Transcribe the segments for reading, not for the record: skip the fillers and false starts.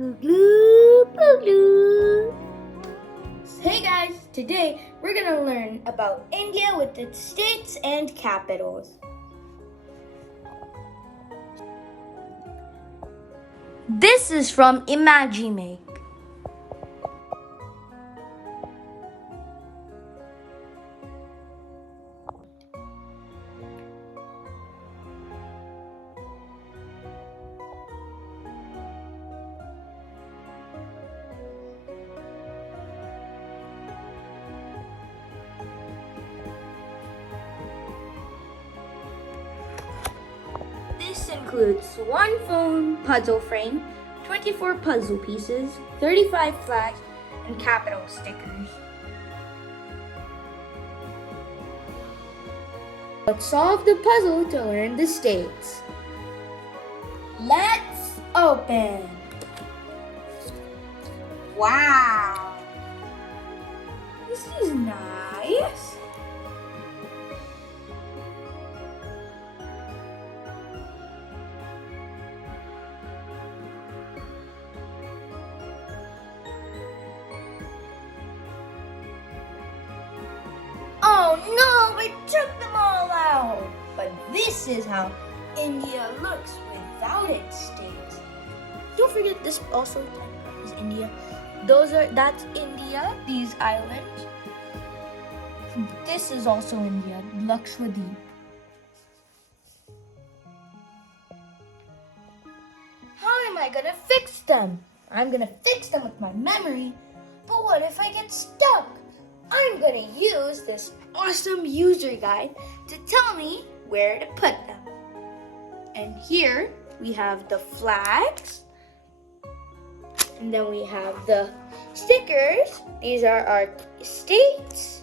Kooglupooglu. Hey guys, today we're gonna learn about India with its states and capitals. This is from Imagimake. This includes one phone puzzle frame, 24 puzzle pieces, 35 flags, and capital stickers. Let's solve the puzzle to learn the states. Let's open. Wow! This is nice. Oh no, it took them all out! But this is how India looks without its states. Don't forget this also is India. That's India, these islands. This is also India, Lakshadweep. How am I gonna fix them? I'm gonna fix them with my memory, but what if I get stuck? I'm gonna use this awesome user guide to tell me where to put them. And here we have the flags, and then we have the stickers. These are our states.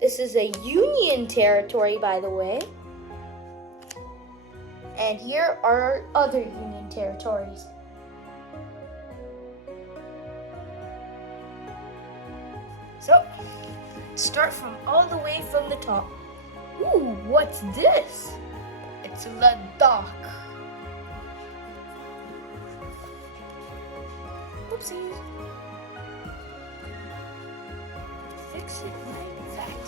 This is a union territory, by the way. And here are our other union territories. So, start from all the way from the top. Ooh, what's this? It's Ladakh. Oopsies. Fix it like that.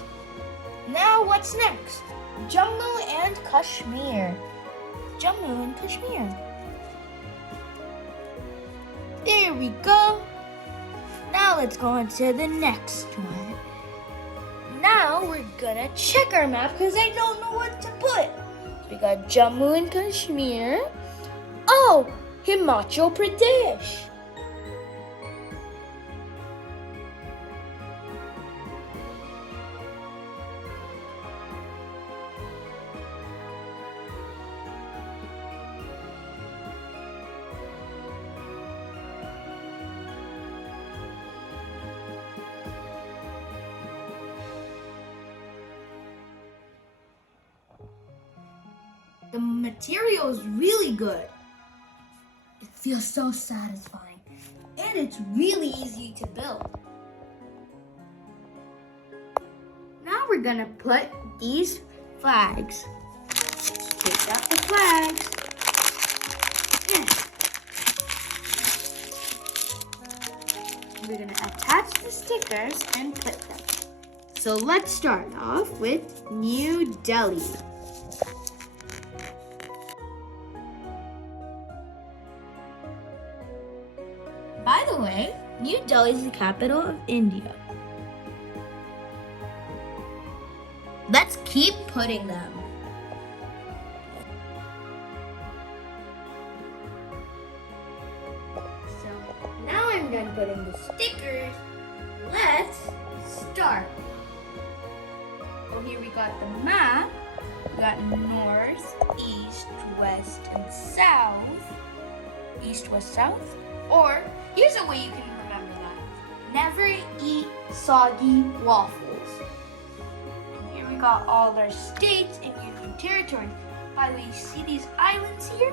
Now what's next? Jammu and Kashmir. Jammu and Kashmir. There we go. Now let's go on to the next one. Now we're gonna check our map because I don't know what to put. So we got Jammu and Kashmir. Oh, Himachal Pradesh. The material is really good. It feels so satisfying. And it's really easy to build. Now we're gonna put these flags. Let's take out the flags. Yes. We're gonna attach the stickers and put them. So let's start off with New Delhi. By the way, New Delhi is the capital of India. Let's keep putting them. So now I'm done putting the stickers. Let's start. Oh, here we got the map. We got north, east, west, and south. East, west, south. Or, here's a way you can remember that. Never eat soggy waffles. And here we got all our states and union territories. By the way, you see these islands here?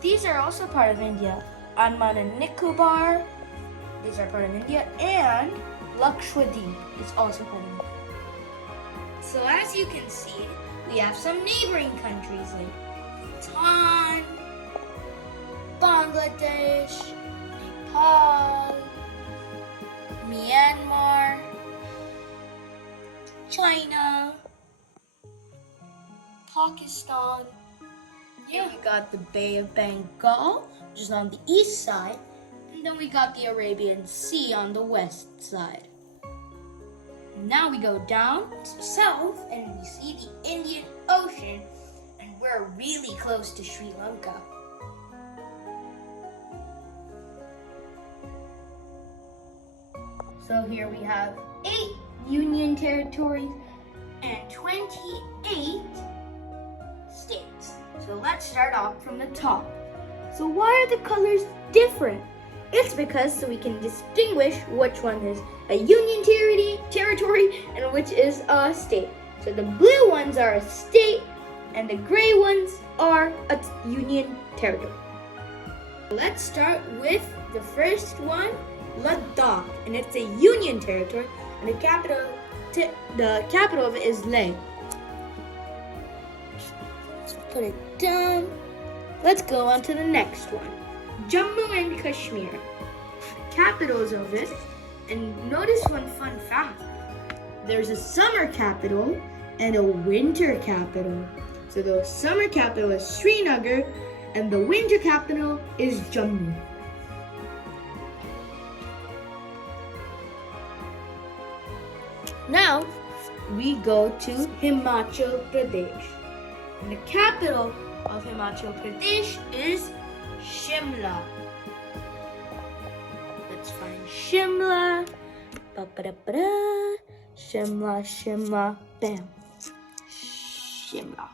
These are also part of India. Andaman and Nicobar, these are part of India. And Lakshadweep is also part of India. So as you can see, we have some neighboring countries like Bhutan, Bangladesh, Pakistan. Yeah, we got the Bay of Bengal, which is on the east side, and then we got the Arabian Sea on the west side. Now we go down to south and we see the Indian Ocean, and we're really close to Sri Lanka. So here we have 8 union territories and 28 states. So let's start off from the top. So why are the colors different? It's because so we can distinguish which one is a union territory and which is a state. So the blue ones are a state and the gray ones are a union territory. Let's start with the first one, Ladakh, and it's a union territory and the capital of it is Leh. Let's put it down. Let's go on to the next one. Jammu and Kashmir. Capitals of it, and notice one fun fact. There's a summer capital and a winter capital. So the summer capital is Srinagar and the winter capital is Jammu. Now we go to Himachal Pradesh. And the capital of Himachal Pradesh is Shimla. Let's find Shimla. Ba-ba-da-ba-da. Shimla, bam. Shimla.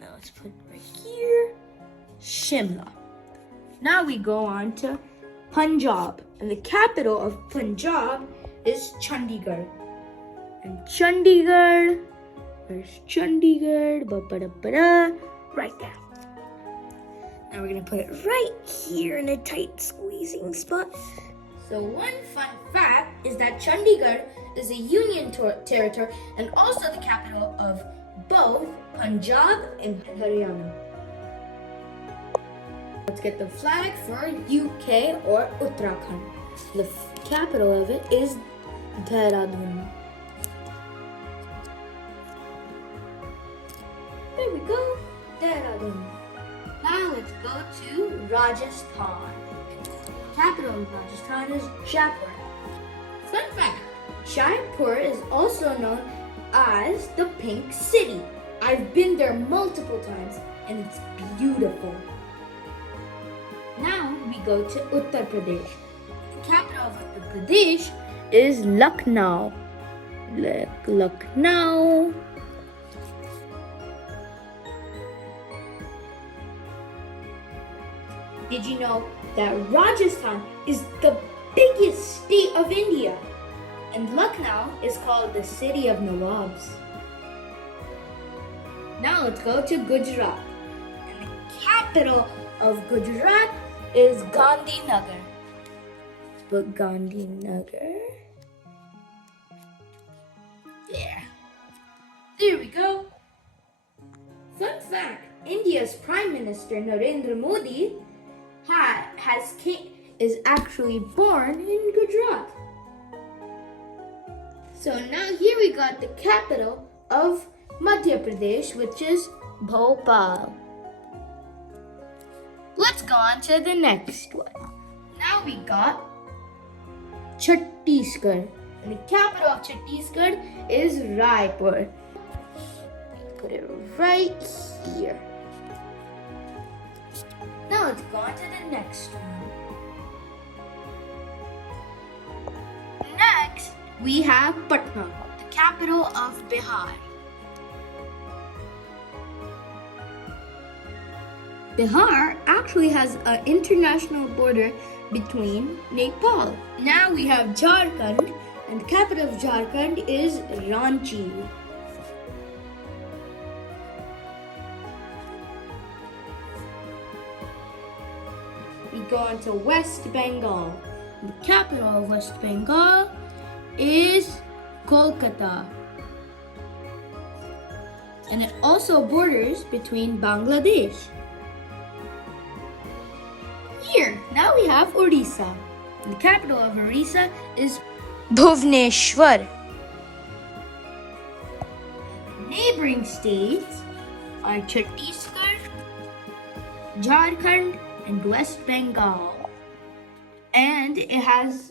Now let's put it right here. Shimla. Now we go on to Punjab. And the capital of Punjab is Chandigarh. And Chandigarh, where's Chandigarh? Ba-ba-da-ba-da. Right there. Now we're gonna put it right here in a tight squeezing spot. So one fun fact is that Chandigarh is a union territory and also the capital of both Punjab and Haryana. Let's get the flag for UK or Uttarakhand. The capital of it is Dehradun. There we go, Dehradun. Now let's go to Rajasthan. The capital of Rajasthan is Jaipur. Fun fact, Jaipur is also known as the Pink City. I've been there multiple times and it's beautiful. Now we go to Uttar Pradesh. The capital of Uttar Pradesh is Lucknow. Lucknow. Did you know that Rajasthan is the biggest state of India? And Lucknow is called the city of Nawabs. Now let's go to Gujarat. And the capital of Gujarat is Gandhinagar. Let's put Gandhinagar. There we go. Fun fact, India's Prime Minister Narendra Modi is actually born in Gujarat. So now here we got the capital of Madhya Pradesh, which is Bhopal. Let's go on to the next one. Now we got Chhattisgarh. And the capital of Chhattisgarh is Raipur. Put it right here. Now let's go on to the next one. Next, we have Patna, the capital of Bihar. Bihar actually has an international border between Nepal. Now we have Jharkhand, and the capital of Jharkhand is Ranchi. We go on to West Bengal. The capital of West Bengal is Kolkata. And it also borders between Bangladesh. Here, now we have Orissa. The capital of Orissa is Bhubaneswar. Neighboring states are Chhattisgarh, Jharkhand, and West Bengal. And it's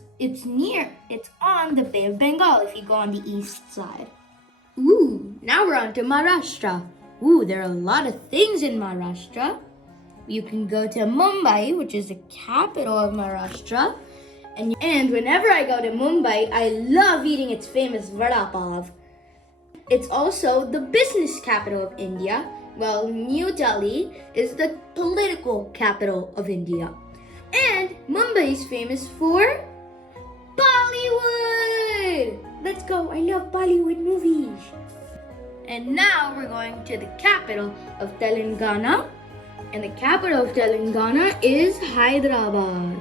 on the Bay of Bengal if you go on the east side. Ooh, now we're on to Maharashtra. Ooh, there are a lot of things in Maharashtra. You can go to Mumbai, which is the capital of Maharashtra. And whenever I go to Mumbai, I love eating its famous vada pav. It's also the business capital of India, while New Delhi is the political capital of India. And Mumbai is famous for Bollywood! Let's go, I love Bollywood movies. And now we're going to the capital of Telangana. And the capital of Telangana is Hyderabad.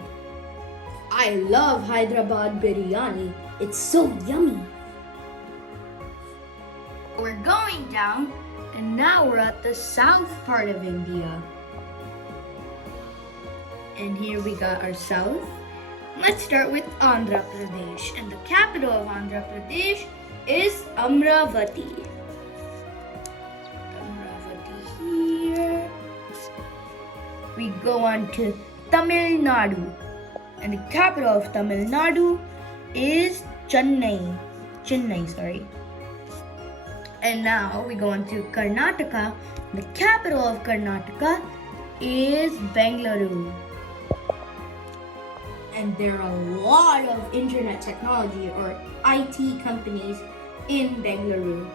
I love Hyderabad biryani. It's so yummy. We're going down, and now we're at the south part of India. And here we got our south. Let's start with Andhra Pradesh. And the capital of Andhra Pradesh is Amravati. Amravati here. We go on to Tamil Nadu. And the capital of Tamil Nadu is Chennai. And now we go on to Karnataka. The capital of Karnataka is Bengaluru. And there are a lot of internet technology or IT companies in Bengaluru.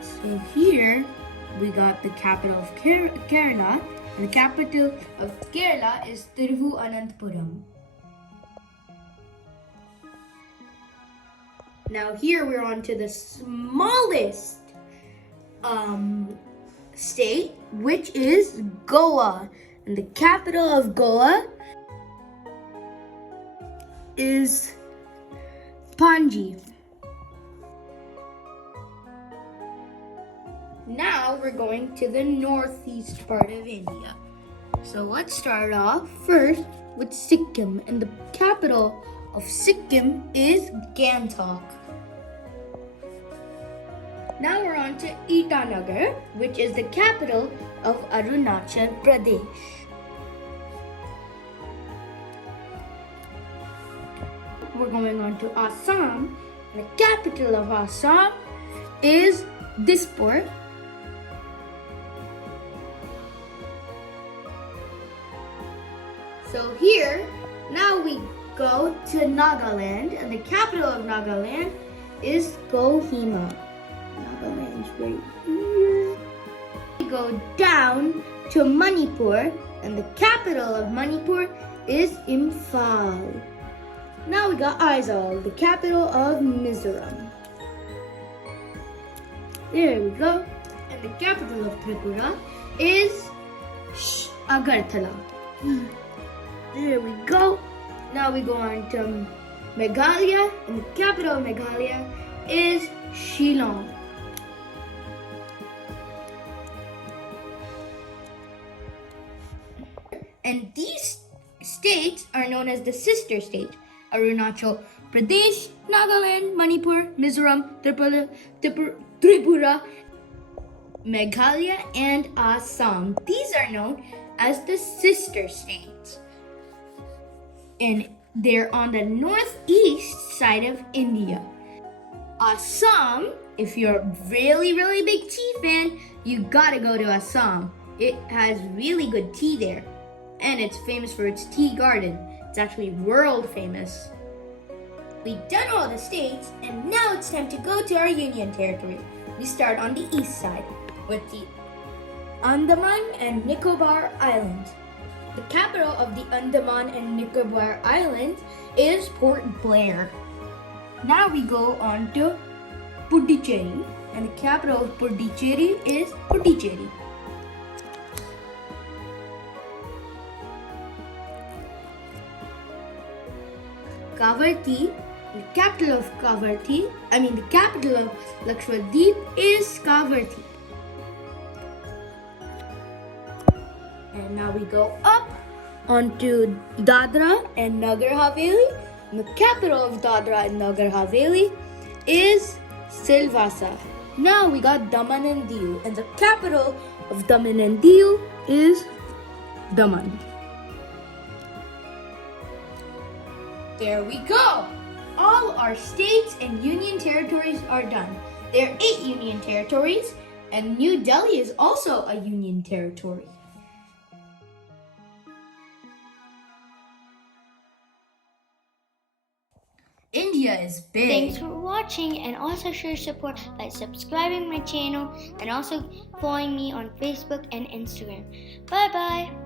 So here we got the capital of Kerala. And the capital of Kerala is Thiruvananthapuram. Now here we're on to the smallest state, which is Goa. And the capital of Goa is Panji. Now we're going to the northeast part of India. So let's start off first with Sikkim, and the capital of Sikkim is Gangtok. Now we're on to Itanagar, which is the capital of Arunachal Pradesh. We're going on to Assam, and the capital of Assam is Dispur. So here, now we go to Nagaland, and the capital of Nagaland is Kohima. Nagaland's right here. We go down to Manipur, and the capital of Manipur is Imphal. Now we got Aizawl, the capital of Mizoram. There we go. And the capital of Tripura is Agartala. There we go. Now we go on to Meghalaya, and the capital of Meghalaya is Shillong. And these states are known as the sister states: Arunachal Pradesh, Nagaland, Manipur, Mizoram, Tripura, Meghalaya, and Assam. These are known as the sister states. And they're on the northeast side of India. Assam, if you're a really, really big tea fan, you gotta go to Assam. It has really good tea there. And it's famous for its tea garden. It's actually world famous. We've done all the states, and now it's time to go to our union territory. We start on the east side with the Andaman and Nicobar Islands. The capital of the Andaman and Nicobar Islands is Port Blair. Now we go on to Puducherry, and the capital of Puducherry is Puducherry. Kavaratti, the capital of Lakshadweep is Kavaratti. And now we go up onto Dadra and Nagar Haveli. And the capital of Dadra and Nagar Haveli is Silvassa. Now we got Daman and Diu, and the capital of Daman and Diu is Daman. There we go! All our states and union territories are done. There are 8 union territories, and New Delhi is also a union territory. India is big. Thanks for watching, and also show your support by subscribing my channel and also following me on Facebook and Instagram. Bye bye.